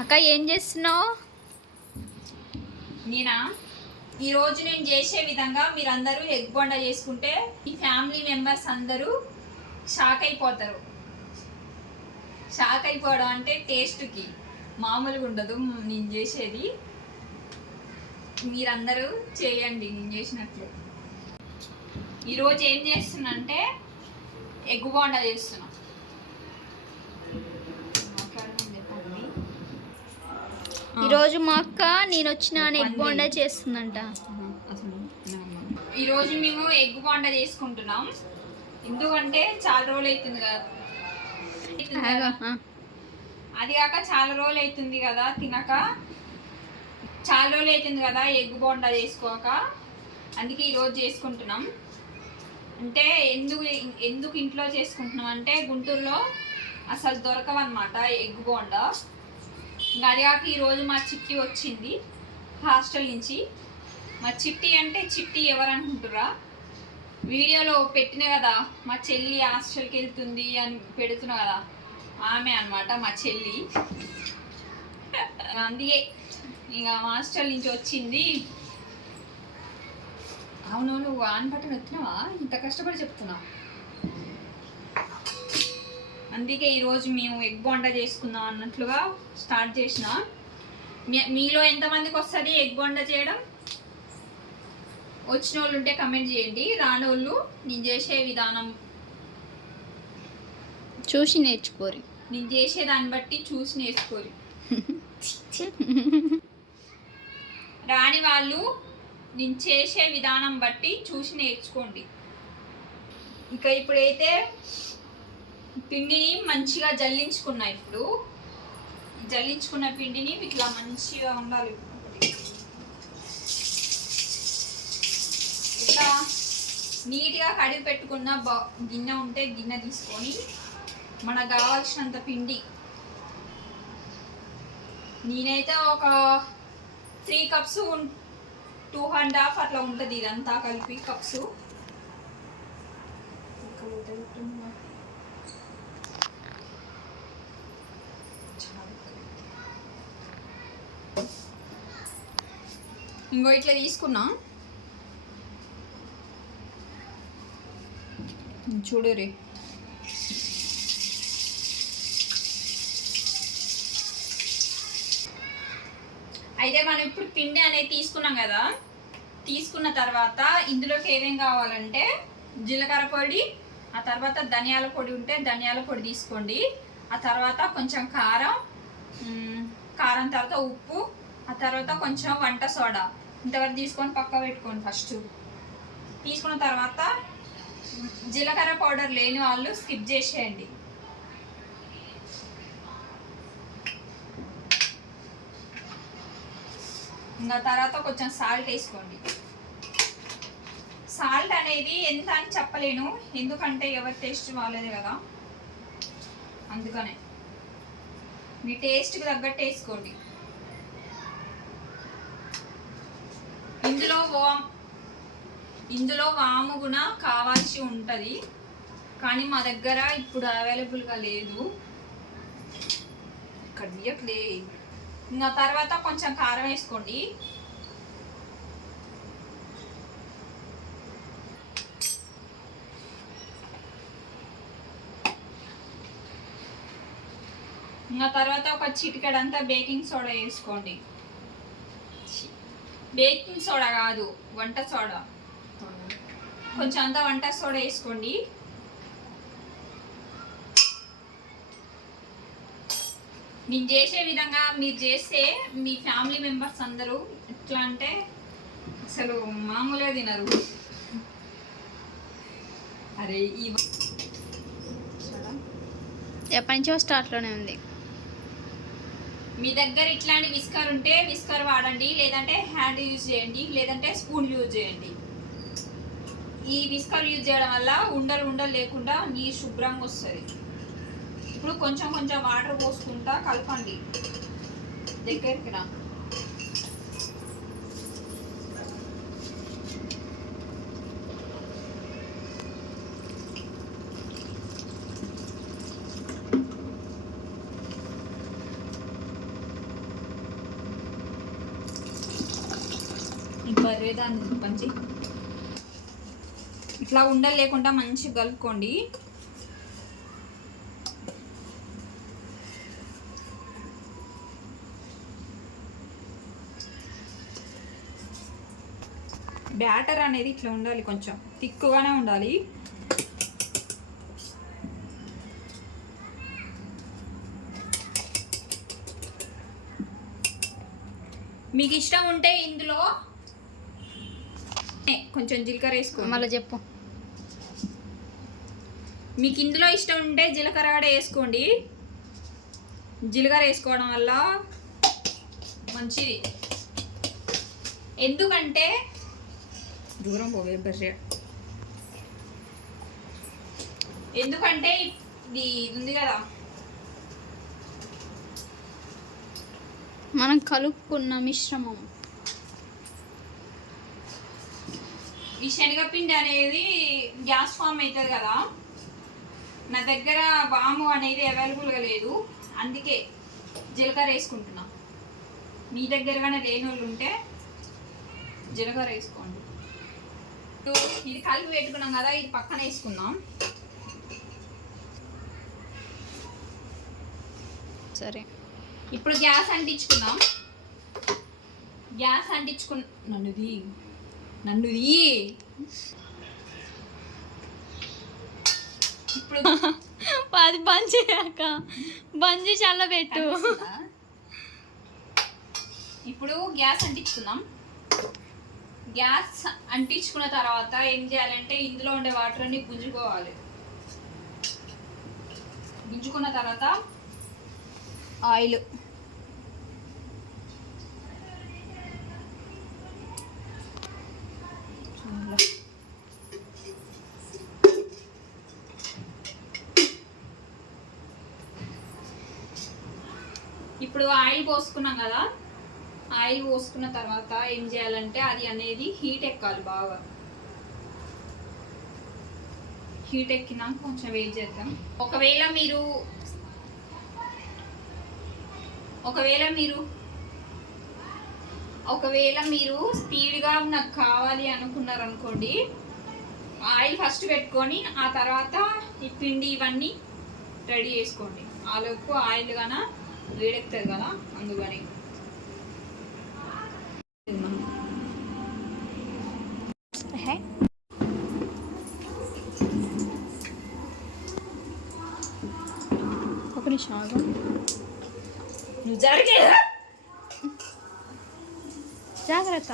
అక్క ఏం చేస్తున్నావు? నేనా? ఈరోజు నేను చేసే విధంగా మీరందరూ ఎగ్ బొండ చేసుకుంటే మీ ఫ్యామిలీ మెంబర్స్ అందరూ షాక్ అయిపోతారు. షాక్ అయిపోవడం అంటే టేస్ట్కి మామూలుగా ఉండదు నేను చేసేది. మీరందరూ చేయండి నేను చేసినట్లు. ఈరోజు ఏం చేస్తున్నా అంటే ఎగ్ బొండ చేస్తున్నా. ఈరోజు మా అక్క నేను వచ్చిన ఎగ్ బోండా చేస్తుందంట. ఈరోజు మేము ఎగ్ బోండా చేసుకుంటున్నాం. ఎందుకంటే చాలా రోజులు అవుతుంది కదా. అది కాక చాలా రోజులు అవుతుంది కదా తినక. చాలా రోజులు అవుతుంది కదా ఎగ్ బోండా చేసుకోక. అందుకే ఈరోజు చేసుకుంటున్నాం. అంటే ఎందుకు ఎందుకు ఇంట్లో చేసుకుంటున్నాం అంటే గుంటూరులో అసలు దొరకవన్నమాట ఎగ్ బోండా. ఇంకా అది కాక ఈరోజు మా చిట్టి వచ్చింది హాస్టల్ నుంచి. మా చిట్టి అంటే చిట్టి ఎవరు అనుకుంటురా వీడియోలో పెట్టిన కదా మా చెల్లి హాస్టల్కి వెళ్తుంది అని పెడుతున్నా కదా ఆమె అన్నమాట మా చెల్లి. అందుకే ఇక హాస్టల్ నుంచి వచ్చింది. అవును నువ్వు ఆన్ బట్టన్ వచ్చినావా ఇంత కష్టపడి చెప్తున్నావు. అందుకే ఈరోజు మేము ఎగ్ బొండా చేసుకుందాం అన్నట్లుగా స్టార్ట్ చేసిన. మీలో ఎంతమందికి వస్తుంది ఎగ్ బొండా చేయడం? వచ్చిన వాళ్ళు ఉంటే కమెంట్ చేయండి. రాని వాళ్ళు నేను చేసే విధానం. చూసి నేర్చుకోరు. నేను చేసే దాన్ని బట్టి చూసి నేర్చుకోరు. రాని వాళ్ళు నేను చేసే విధానం బట్టి చూసి నేర్చుకోండి. ఇక ఇప్పుడైతే పిండిని మంచిగా జల్లించుకున్నా ఇప్పుడు. జల్లించుకున్న పిండిని ఇట్లా మంచిగా ఉండాలి ఇట్లా నీట్గా కడిగి పెట్టుకున్న బా గిన్నె ఉంటే గిన్నె తీసుకొని మనకు కావాల్సినంత పిండి. నేనైతే ఒక three cups two and half అట్లా ఉంటుంది ఇదంతా కలిపి కప్స్. ఇంకో ఇట్లా తీసుకున్నా. చూడు రే. అయితే మనం ఇప్పుడు పిండి అనేది తీసుకున్నాం కదా. తీసుకున్న తర్వాత ఇందులోకి ఏమేం కావాలంటే జీలకర్ర పొడి ఆ తర్వాత ధనియాల పొడి ఉంటే ధనియాల పొడి తీసుకోండి. ఆ తర్వాత కొంచెం కారం కారం తర్వాత ఉప్పు ఆ తర్వాత కొంచెం వంట సోడా. ఇంతవరకు తీసుకొని పక్క పెట్టుకోండి ఫస్ట్ తీసుకున్న తర్వాత జీలకర్ర పౌడర్ లేని వాళ్ళు స్కిప్ చేసేయండి. ఇంకా తర్వాత కొంచెం సాల్ట్ వేసుకోండి. సాల్ట్ అనేది ఎంత అని చెప్పలేను. ఎందుకంటే ఎవరి టేస్ట్ బాగాలేదు కదా. అందుకనే. మీ టేస్ట్కి తగ్గట్టు వేసుకోండి. ఇందులో వామ్ ఇందులో వాము కూడా కావాల్సి ఉంటుంది. కానీ మా దగ్గర ఇప్పుడు అవైలబుల్గా లేదు. ఇక్కడ తీయట్లే. ఇంకా తర్వాత కొంచెం కారం వేసుకోండి. ఇంకా తర్వాత ఒక చిటికెడంతా బేకింగ్ సోడా వేసుకోండి. బేకింగ్ సోడా కాదు వంట సోడా. కొంచెం అంతా వంట సోడా వేసుకోండి. నేను చేసే విధంగా మీరు చేస్తే మీ ఫ్యామిలీ మెంబర్స్ అందరూ ఎట్లా అంటే అసలు మామూలుగా తినరు. అరే ఈ చూడా. ఎప్పటి నుంచో స్టార్ట్లోనే ఉంది. మీ దగ్గర ఇట్లాంటి విస్కర్ ఉంటే విస్కర్ వాడండి లేదంటే హ్యాండ్ యూజ్ చేయండి లేదంటే స్పూన్ యూజ్ చేయండి. ఈ విస్కర్ యూజ్ చేయడం వల్ల ఉండలు ఉండలు లేకుండా నీరు శుభ్రంగా వస్తుంది. ఇప్పుడు కొంచెం కొంచెం వాటర్ పోసుకుంటా కలపండి. దగ్గరికి రా బర్రే దాన్ని పంచి ఇట్లా ఉండలు లేకుండా మంచిగా కలుపుకోండి. బ్యాటర్ అనేది ఇట్లా ఉండాలి కొంచెం. తిక్కుగానే ఉండాలి. మీకు ఇష్టం ఉంటే ఇందులో కొంచెం జీలకర్ర వేసుకోండి మళ్ళీ చెప్పు. మీకు ఇందులో ఇష్టం ఉంటే జీలకర్ర కూడా వేసుకోండి. జీలకర్ర వేసుకోవడం వల్ల మంచిది. ఎందుకంటే దూరం పోవే బర్రె ఎందుకంటే ఇది ఉంది కదా. మనం కలుపుకున్న మిశ్రమం. ఈ శనగపిండి అనేది గ్యాస్ ఫామ్ అవుతుంది కదా. నా దగ్గర వాము అనేది అవైలబుల్గా లేదు. అందుకే జీలకర్ర వేసుకుంటున్నా. మీ దగ్గర కానీ లేని వాళ్ళు ఉంటే జీలకర్ర వేసుకోండి. ఇది కలిపి పెట్టుకున్నాం కదా ఇది పక్కన వేసుకుందాం. సరే. ఇప్పుడు గ్యాస్ అంటించుకుందాం. గ్యాస్ అంటించుకున్న నన్నుది నన్నుది ఇప్పుడు అది బంద్ చేయక బంద్ చేసి అలా పెట్టు? ఇప్పుడు గ్యాస్ అంటించుకుందాం. గ్యాస్ అంటించుకున్న తర్వాత ఏం చేయాలంటే ఇందులో ఉండే వాటర్ అన్ని గుంజుకోవాలి. గుంజుకున్న తర్వాత ఆయిల్. ఇప్పుడు ఆయిల్ పోసుకున్నాం కదా ఆయిల్ పోసుకున్న తర్వాత ఏం చేయాలంటే అది అనేది హీట్ ఎక్కాలి బాగా. హీట్ ఎక్కినాక కొంచెం వెయిట్ చేద్దాం. ఒకవేళ మీరు ఒకవేళ మీరు ఒకవేళ మీరు స్పీడ్గా నాకు కావాలి అనుకున్నారు అనుకోండి ఆయిల్ ఫస్ట్ పెట్టుకొని ఆ తర్వాత ఈ పిండి ఇవన్నీ రెడీ చేసుకోండి. ఆలోపు ఆయిల్ గాన వేడెక్కుతుంది కదా అందుకని. ఒక నిమిషం ఆగు. నువ్వు జరిగే జాగ్రత్త.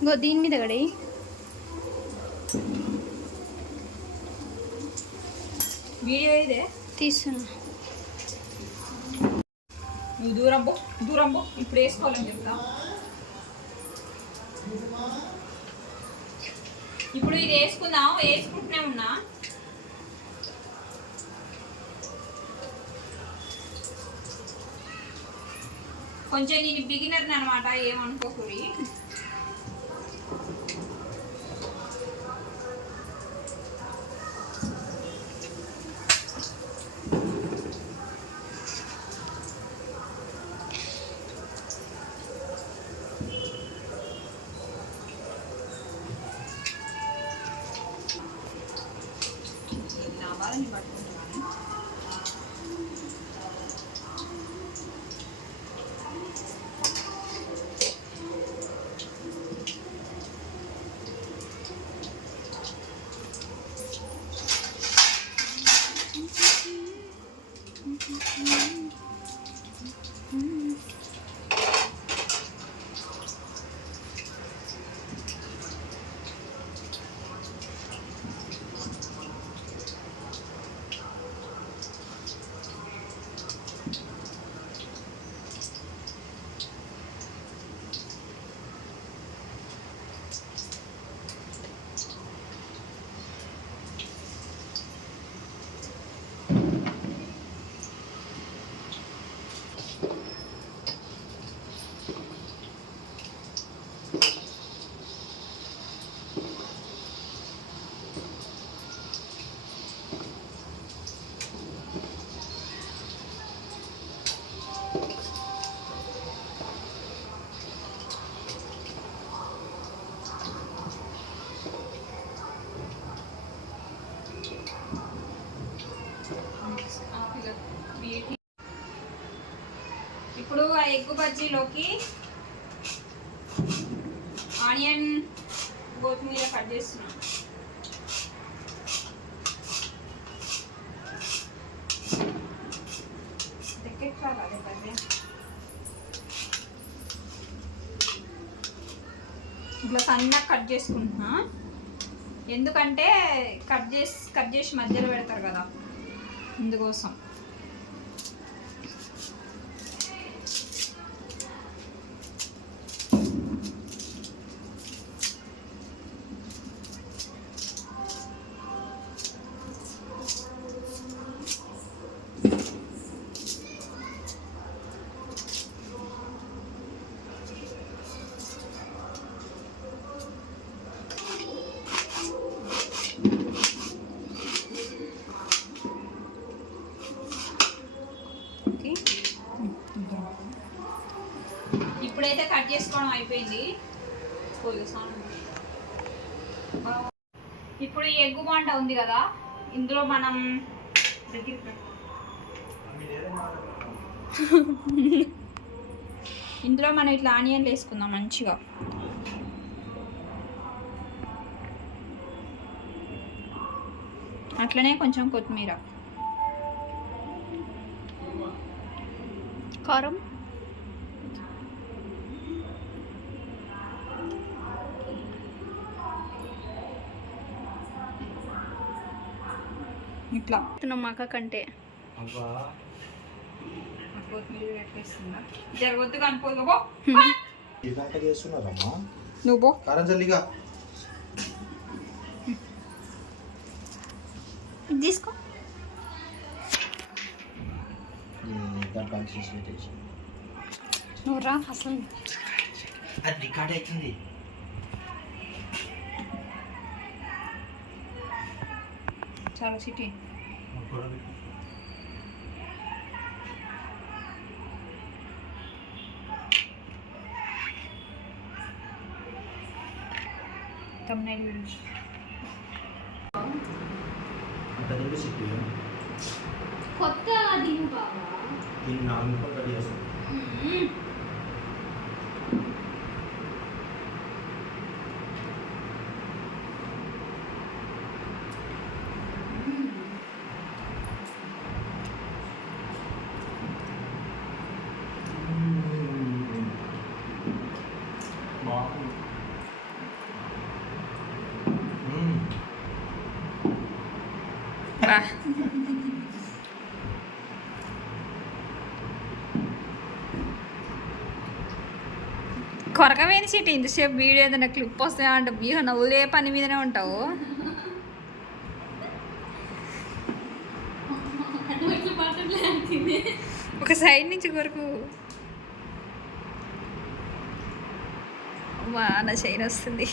ఇంకో దీని మీద గడి. వీడియో ఇదే? తీస్తున్నా. నువ్వు దూరం పో దూరం పో. ఇప్పుడు వేసుకోవాలని చెప్తా. ఇప్పుడు ఇది వేసుకుందాం వేసుకుంటూనే ఉన్నా. కొంచెం నేను బిగినర్ అనమాట ఏమనుకోకూడదు ఇప్పుడు ఆ ఎగ్ బజ్జీలోకి ఆనియన్ కొత్తిమీర కట్ చేస్తున్నాం. ఇట్లా సన్నగా కట్ చేసుకుంటున్నా. ఎందుకంటే కట్ చేసి కట్ చేసి మధ్యలో పెడతారు కదా. ఇందుకోసం ఓకే ఇప్పుడైతే కట్ చేసుకోవడం అయిపోయింది. ఇప్పుడు ఈ ఎగ్గు బాంట ఉంది కదా ఇందులో మనం ఇందులో మనం ఇట్లా ఆనియన్లు వేసుకుందాం మంచిగా. అట్లనే కొంచెం కొత్తిమీర. కారం? ఇట్లా. మా అక్క కంటే. జరగొద్దు చేస్తున్నారమ్మా నువ్వు పో. కారం చల్లిగా. తీసుకో. నువ్వు రా అసలు. అది రికార్డ్ అవుతుంది. Sara City. Thumbnail. కొరకవేని చీటి ఇంతసేపు వీడియో ఏదైనా క్లిప్ వస్తే అంటే బిహ నవ్వులే పని మీదనే ఉంటావు. ఒక సైడ్ నుంచి కొరకు. వా నా చైన్ వస్తుంది.